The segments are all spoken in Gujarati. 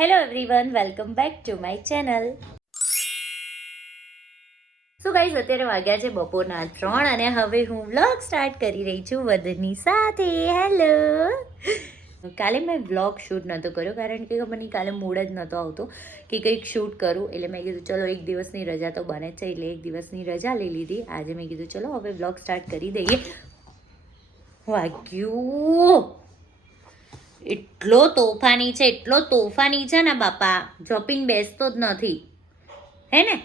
Hello everyone welcome back to my channel so guys અત્યારે વાગ્યા છે બપોરના ત્રણ અને હવે હું વ્લોગ સ્ટાર્ટ કરી રહી છું વધની સાથે. હેલો કાલે મેં વ્લોગ શૂટ નહોતો કર્યો કારણ કે મને કાલે મૂડ જ નહોતો આવતો કે કંઈક શૂટ કરું. એટલે મેં કીધું, ચલો એક દિવસની રજા તો બને છે. એટલે એક દિવસની રજા લઈ લીધી. આજે મેં કીધું, ચલો હવે વ્લોગ સ્ટાર્ટ કરી દઈએ. વાગ્યું. એટલો તોફાની છે, એટલો તોફાની છે ને બાપા જોપિંગ બેસતો જ નથી. હે ને?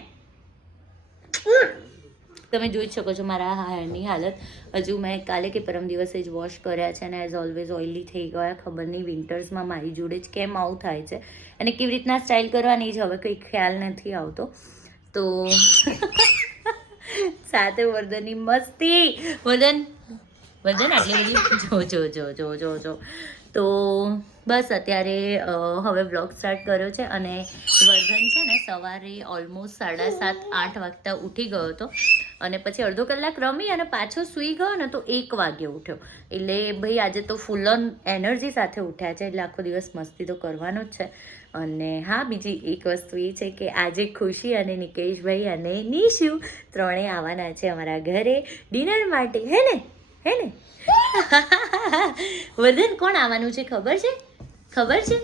તમે જોઈ શકો છો મારા હારની હાલત. હજુ મેં કાલે કે પરમ દિવસે જ વોશ કર્યા છે અને એઝ ઓલવેઝ ઓઇલી થઈ ગયા. ખબર નહીં વિન્ટર્સમાં મારી જોડે જ કેમ આવું થાય છે. અને કેવી રીતના સ્ટાઇલ કરવાની જ હવે કંઈ ખ્યાલ નથી આવતો. તો સાથે વર્ધનની મસ્તી. વર્ધન વર્ધન, આટલી બધી જો જો જો જો જો જો. તો બસ અત્યારે હવે બ્લોગ સ્ટાર્ટ કર્યો છે અને વર્ધન છે ને સવારે ઓલમોસ્ટ સાડા સાત, આઠ વાગતા ઉઠી ગયો હતો. અને પછી અડધો કલાક રમી અને પાછો સૂઈ ગયો ને તો એક વાગે ઉઠ્યો. એટલે ભાઈ આજે તો ફૂલ ઓન એનર્જી સાથે ઉઠ્યા છે, એટલે આખો દિવસ મસ્તી તો કરવાનો જ છે. અને હા, બીજી એક વસ્તુ એ છે કે આજે ખુશી અને નિકેશભાઈ અને નિશુ ત્રણેય આવવાના છે અમારા ઘરે. ડિનર માટે, હે ને? હે ને? વર્ધન કોણ આવવાનું છે, ખબર છે? ખબર છે?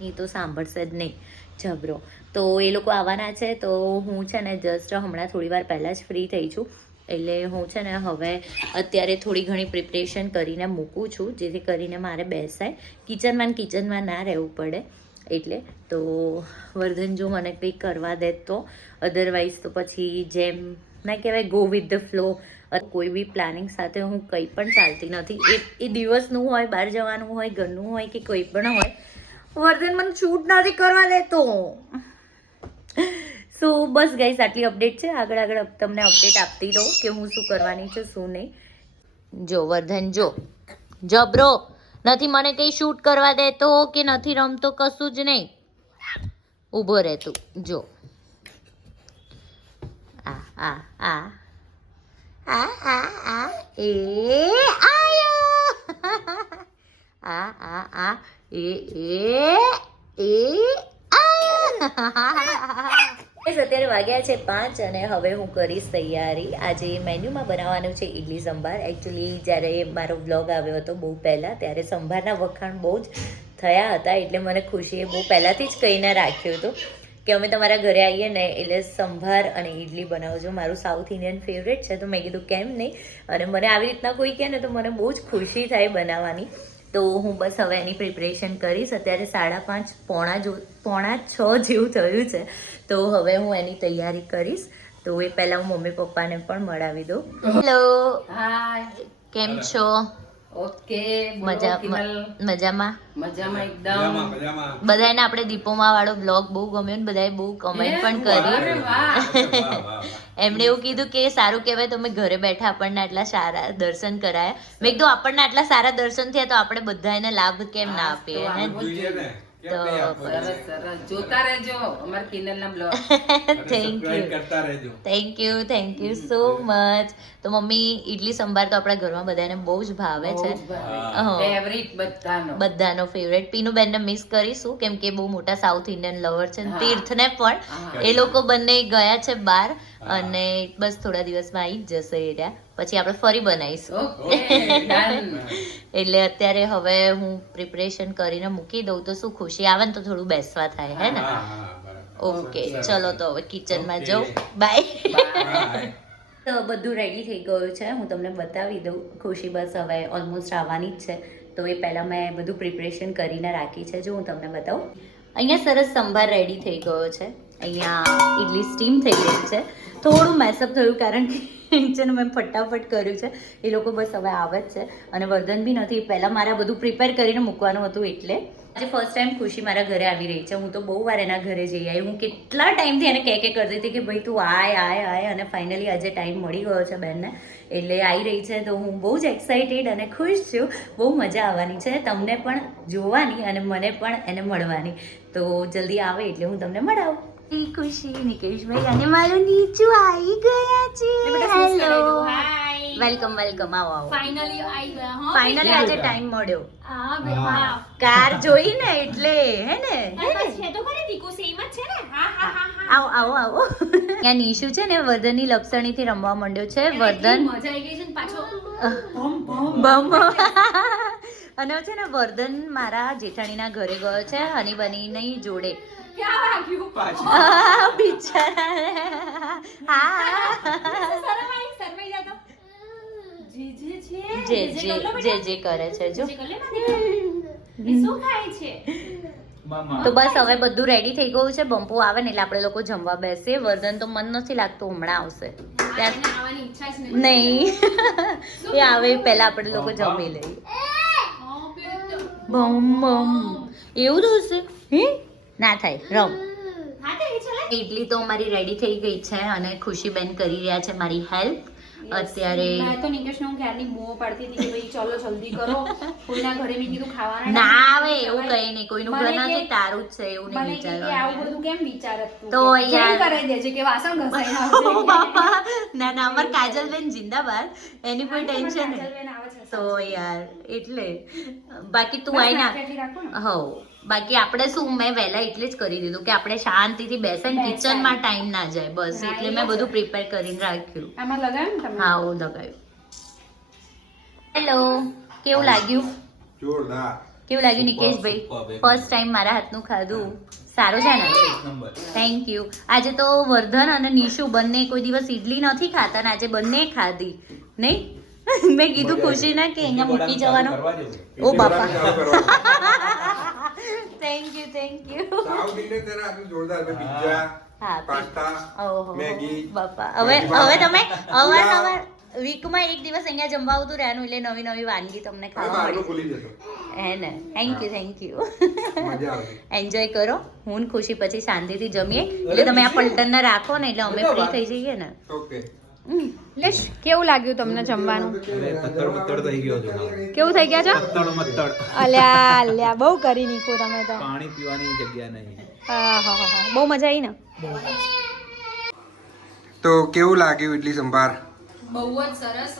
એ તો સાંભળશે જ નહીં, જબરો. તો એ લોકો આવવાના છે, તો હું છે ને જસ્ટ હમણાં થોડી વાર પહેલાં જ ફ્રી થઈ છું. એટલે હું છે ને હવે અત્યારે થોડી ઘણી પ્રિપરેશન કરીને મૂકું છું, જેથી કરીને મારે બેસાય. કિચનમાં કિચનમાં ના રહેવું પડે. એટલે તો વર્ધન જો મને કંઈક કરવા દે તો અધરવાઇઝ તો પછી જેમ, ના કહેવાય ગો વિથ ધ ફ્લો કોઈ બી પ્લાનિંગ સાથે હું કંઈ પણ ચાલતી નથી. એ એ દિવસનું હોય, બહાર જવાનું હોય, ઘરનું હોય કે કોઈ પણ હોય, વર્ધન મને શૂટ નથી કરવા દેતો. સો બસ ગાઈસ આટલી અપડેટ છે. આગળ આગળ તમને અપડેટ આપતી રહું કે હું શું કરવાની છું, શું નહીં. જો, વર્ધન, જો. જબરો નથી મને કંઈ શૂટ કરવા દેતો કે નથી રમતો, કશું જ નહીં. ઊભો રહેતું. જો. આ આ આ. આ આ આ એ આયો આ આ આ એ એ એ અત્યારે વાગ્યા છે પાંચ અને હવે હું કરીશ તૈયારી. આજે મેન્યુમાં બનાવવાનું છે ઇડલી સંભાર. એકચ્યુઅલી જ્યારે મારો વ્લોગ આવ્યો હતો બહુ પહેલાં, ત્યારે સંભારના વખાણ બહુ જ થયા હતા, એટલે મને ખુશીએ બહુ પહેલાંથી જ કહીને રાખ્યું હતું. કે અમે તમારા ઘરે આવીએ ને એટલે સંભાર અને ઇડલી બનાવજો. મારું સાઉથ ઇન્ડિયન ફેવરેટ છે તો મેં કીધું કેમ નહીં? અને મને આવી રીતના કોઈ કહે ને તો મને બહુ જ ખુશી થાય બનાવવાની. તો હું બસ હવે એની પ્રિપરેશન કરીશ. અત્યારે સાડા પાંચ પોણા જો પોણા છ જેવું થયું છે. તો હવે હું એની તૈયારી કરીશ. તો એ પહેલાં હું મમ્મી પપ્પાને પણ મળાવી દઉં. હેલો હાય કેમ છો? ઓકે મજા મજામાં? મજામાં એકદમ. બધાને આપણે દીપોમાં વાળો બ્લોગ બહુ ગમ્યો ને બધાએ બહુ કમેન્ટ પણ કરી. એમણે એવું કીધું કે સારું કહેવાય તમે ઘરે બેઠા આપણને આટલા સારા દર્શન કરાયા. મેં કીધું આપણને આટલા સારા દર્શન થયા તો આપણે બધા એને લાભ કેમ ના આપીએ હે જોતા રહેજો. અમાર Kinal blog thank you thank you thank you so much તો મમ્મી ઇડલી સંભાર તો આપણા ઘરમાં બધાને બહુ જ ભાવે છે. ફેવરિટ બધાનો. બધાનો ફેવરેટ પીનુબેનને મિસ કરીશું કેમ કે બહુ મોટા સાઉથ ઇન્ડિયન લવર છે. તીર્થને પણ. એ લોકો બંને ગયા છે બહાર. અને બસ થોડા દિવસમાં આવી જ જશે એરિયા પછી આપણે ફરી બનાવીશું. એટલે અત્યારે હવે હું પ્રિપરેશન કરીને મૂકી દઉં તો શું ખુશી આવે ને તો થોડું બેસવા થાય હે ને? ઓકે ચલો તો હવે કિચનમાં જઉં. જાઉં બાય તો બધું રેડી થઈ ગયું છે. હું તમને બતાવી દઉં. ખુશી બસ હવે ઓલમોસ્ટ આવવાની જ છે. તો એ પહેલાં મેં બધું પ્રિપરેશન કરીને રાખી છે. જો હું તમને બતાવું. અહીંયા સરસ સંભાર રેડી થઈ ગયો છે. અહીંયા ઇડલી સ્ટીમ થઈ ગઈ છે. થોડું મેસઅપ થયું કારણ કે છે ને મેં ફટાફટ કર્યું છે. એ લોકો બસ હવે આવે જ છે અને વર્ધન બી નથી. પહેલાં મારા બધું પ્રિપેર કરીને મૂકવાનું હતું એટલે. આજે ફર્સ્ટ ટાઈમ ખુશી મારા ઘરે આવી રહી છે. હું તો બહુ વાર એના ઘરે જઈ આવી. હું કેટલા ટાઈમથી એને કહે કે કરતી હતી કે ભાઈ તું આય આય આય. અને ફાઇનલી આજે ટાઈમ મળી ગયો છે બેનને. એટલે આવી રહી છે. તો હું બહુ જ એક્સાઇટેડ અને ખુશ છું. બહુ મજા આવવાની છે. તમને પણ જોવાની અને મને પણ એને મળવાની. તો જલ્દી આવે એટલે હું તમને મળાવું. ખુશી નિકેશભાઈ અને મારું નીચું આવી ગયા છે હેલો વેલકમ વેલકમ આવો આવો ફાઇનલી આવી ગયા હો ફાઇનલી આજે ટાઈમ મળ્યો. હા બે- હા કાર જોઈ ને એટલે હે ને? છે તો ખરી દીકુ સેમ જ છે ને? હા હા હા. હા આવો આવો આવો. ત્યાં નિશુ છે ને વર્ધનની લપસણીથી રમવા માંડ્યો છે. વર્ધન મજા આવી ગઈ છે ને પાછો. બમ અને છે ને વર્ધન મારા જેઠાણીના ઘરે ગયો છે હની બનીની જોડે. ક્યાં વાગ્યું આ બિચારા હા શરમાઈ શરમાઈ જાતો જે જે છે જે જે જે ગલ્લો જે બેટા? જે કરે છે જો શું ખાય છે તો બસ હવે બધું રેડી થઈ ગયું છે બંપુ આવે ને એટલે આપણે લોકો જમવા બેસીએ વર્ધન તો મન નથી લાગતું હમણાં આવશે ત્યાં એને આવવાની ઈચ્છા જ નહીં નહીં એ આવે પહેલા આપણે લોકો જમી લઈએ ભમ બમ એવું જ હશે હે ના થાય રમ. ઇડલી તો અમારી રેડી થઈ ગઈ છે અને ખુશીબેન કરી રહ્યા છે મારી હેલ્પ અત્યારે મેં તો નિકેશને હું ક્યારની બૂમો પાડતી હતી કે ભાઈ ચલો જલ્દી કરો. કોઈના ઘરે મેં કીધું ખાવાના ના આવે એવું. કઈ નહીં કોઈનું ઘર નથી તારું જ છે એવું નહીં કે કે આવું બધું કેમ વિચારત તો? યાર. દેજે કે વાસણ ઘસાઈને ઓ બાપા ના ના અમાર કાજલબેન જિંદાબાદ. એની કોઈ ટેન્શન નહીં. તો યાર એટલે. બાકી તું આઈ ના. હો બાકી આપણે શું મેં વહેલા એટલે જ કરી દીધું કે આપણે શાંતિથી બેસે. કિચનમાં ટાઈમ ના જાય. બસ એટલે મેં બધું પ્રિપેર કરીને રાખ્યું. આમાં લગાવ્યું તમે? હા હું લગાવ્યું હેલો કેવું લાગ્યું? જોરદાર. કેવું લાગ્યું નિકેશભાઈ ફર્સ્ટ ટાઈમ મારા હાથનું ખાધું. સારું છે ને? થેન્ક યુ આજે તો વર્ધન અને નિશુ બંને કોઈ દિવસ ઈડલી નથી ખાતા ને આજે બંને ખાધી. નહીં? મેં કીધું ખુશી ના કે અહીંયા મૂકી જવાનો. ઓ બાપા. Thank you thank you South Indian તેના જોરદાર પિઝા. પાસ્તા મેગી બાપા. હવે હવે તમે વીકમાં એક દિવસ અહીંયા જમવા આવતું રહેવાનું એટલે નવી નવી વાનગી તમને ખાવા મળી. હે ને? Thank you thank you enjoy કરો. હું ખુશી પછી શાંતિથી જમીએ. એટલે તમે આ પલટન રાખો ને એટલે અમે ફ્રી થઈ જઈએ ને. ઓકે. લેશ કેવું લાગ્યું તમને જમવાનું? કેવું થઈ ગયા છો? અલ્યા અલ્યા બહુ કરી નીકળું તમે તો. પાણી પીવાની જગ્યા નહીં. બહુ મજા આવી ને? તો કેવું લાગ્યું ઇડલી સંભાર? બહુ જ સરસ.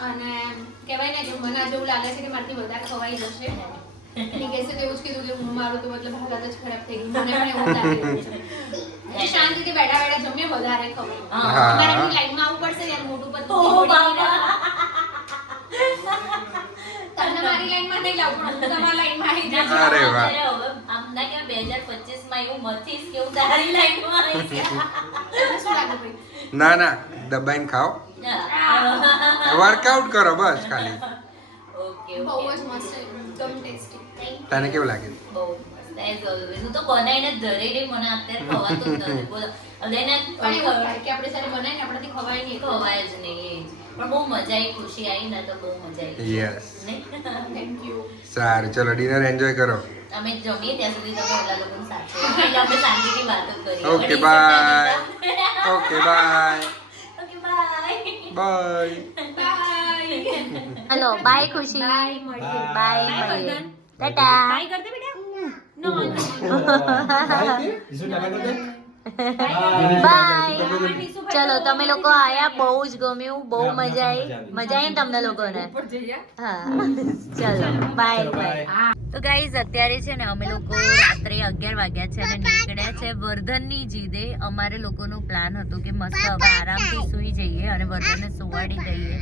અને કહેવાય ને કે મને આજે એવું લાગે છે કે મારાથી બધા ખવાઈ જશે. નિકેશે તો એવું જ કીધું કે હું મારું તો મતલબ હાલત જ ખરાબ થઈ ગઈ. મને પણ એવું લાગી. છે શાંતિથી બેઠા બેઠા જમીએ વધારે ખવાય. હા. મારે લાઈનમાં આવવું પડશે યાર મોટું પર ઓ બાબા. તમને મારી લાઈનમાં નહીં લાવવું પણ તમારી લાઈનમાં આવી જઈશ. અરે વાહ. આમના કે 2025 માં એવું મથીશ કે હું તારી લાઈનમાં આવીશ. શું લાગે ના ના દબાઈને ખાઓ. વર્કઆઉટ કરો બસ ખાલી. ઓકે બહુ જ મસ્ત એકદમ ટેસ્ટી તને કેવું લાગે? બહુ મસ્ત as always. હું તો બનાવીને જ મને અત્યારે ખવાતું જ નથી. બોલો. હવે પણ એવું થાય કે આપણે જ્યારે બનાવીને આપણાથી ખવાય નહીં. ખવાય જ નહીં પણ બહુ મજા આવી ખુશી આવી ને તો બહુ મજા આવી. યસ સારું ચલો ડિનર એન્જોય કરો. અમે જમીએ ત્યાં સુધી તમે ઓલા લોકોની સાથે એટલે અમે શાંતિથી વાતો કરીએ. Okay bye okay bye okay bye bye. Hello bye Khushi. મળીએ. બાય મળીએ. વર્ધન. ટાટા Bye કરતે બેટા? No, no. બાય ચલો તમે લોકો આયા બહુ જ ગમ્યું બહુ મજા આવી મજા આવી ને તમને લોકોને હા ચલો બાય બાય તો ગાઈઝ અત્યારે છે ને અમે લોકો રાત્રે અગિયાર વાગ્યા છે અને નીકળ્યા છે વર્ધનની જીદે. અમારે લોકોનો પ્લાન હતો કે મસ્ત હવે આરામથી સૂઈ જઈએ અને વર્ધનને સુવાડી દઈએ.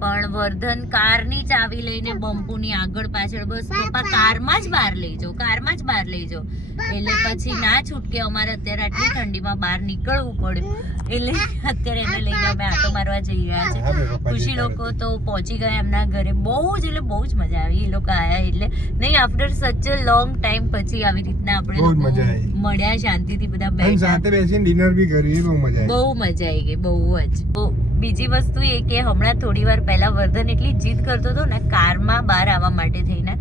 પણ વર્ધન કારની ચાવી લઈને બંપુની આગળ પાછળ બસ. પપ્પા. કારમાં જ બહાર લઈ જાઓ કારમાં જ બહાર લઈ જાઓ. એટલે પછી ના છૂટકે અમારે અત્યારે આટલી ઠંડીમાં બહાર નીકળવું પડ્યું. એટલે અત્યારે એને લઈને અમે આટો મારવા જઈ રહ્યા છે. ખુશી લોકો તો પહોંચી ગયા એમના ઘરે. બહુ જ એટલે બહુ જ મજા આવી. એ લોકો આયા એટલે નહીં આફ્ટર સચ અ લોંગ ટાઈમ પછી આવી રીતના આપણે લોકો મજા આવી. મળ્યા શાંતિથી બધા બેઠા. સાથે બેસીને ડિનર બી કરીએ બહુ મજા આવી. બહુ મજા આવી ગઈ બહુ જ. બીજી વસ્તુ એ કે હમણાં થોડી વાર પહેલાં વર્ધન એટલી જીદ કરતો હતો ને કારમાં બહાર આવવા માટે થઈને.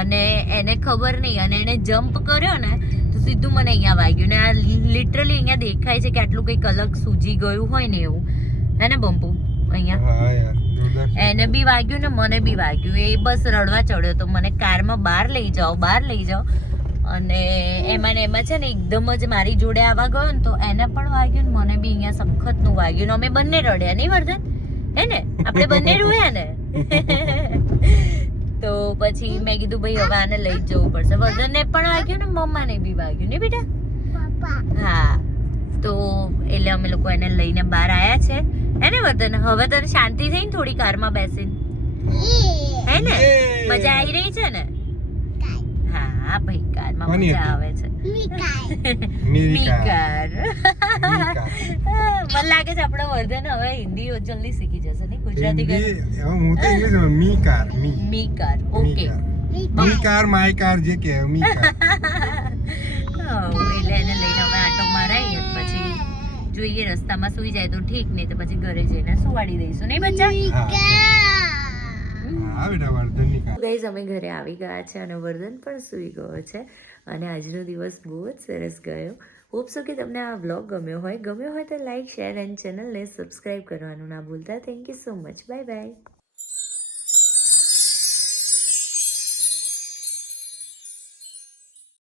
અને એને ખબર નહીં અને એને જમ્પ કર્યો ને તો સીધું મને અહીંયા વાગ્યું. ને આ લિટરલી અહીંયા દેખાય છે કે આટલું કંઈક અલગ સૂજી ગયું હોય ને એવું. હે ને બંપુ અહીંયા. એને બી વાગ્યું ને મને બી વાગ્યું. એ બસ રડવા ચડ્યો તો મને કારમાં બહાર લઈ જાઓ બહાર લઈ જાઓ. અને એમાં ને એમાં છે ને એકદમ જ મારી જોડે આવા ગયો ને તો એને પણ વાગ્યું ને મને બી અહીંયા સખતનું વાગ્યું ને અમે બંને રડ્યા નહીં વર્ધન? હે ને? આપણે બંને રોયા ને? તો પછી મેં કીધું ભાઈ હવે આને લઈ જ જવું પડશે. વર્ધનને પણ વાગ્યું ને મમ્માને બી વાગ્યું ને બેટા? હા. તો એટલે અમે લોકો એને લઈને બહાર આયા છે. હે ને વર્ધન? હવે તને શાંતિ થઈ ને થોડી કારમાં બેસીને? હે ને? મજા આવી રહી છે ને? હા ભાઈ કારમાં મજા આવે છે. મેરી કાર કાર મી કાર. મને લાગે છે આપણો વર્ધન હવે હિન્દી જલ્દી શીખી જશે ને ગુજરાતી હું તો English me car me. Me car okay. Car me my car જે કે મીકાર. એટલે એને લઈને હવે આંટો મારાઈએ પછી જોઈએ રસ્તામાં સુઈ જાય તો ઠીક નહીં તો પછી ઘરે જઈને સુવાડી દઈશું નહીં બચ્ચા? હા બેટા વર્ધન ગાઈઝ અમે ઘરે આવી ગયા છે અને વર્ધન પણ સૂઈ ગયો છે અને આજનો દિવસ બહુ જ સરસ ગયો. હોપ કે તમને આ વ્લોગ ગમ્યો હોય. ગમ્યો હોય તો લાઈક શેર એન્ડ ચેનલને સબસ્ક્રાઈબ કરવાનું ના ભૂલતા. Thank you so much bye bye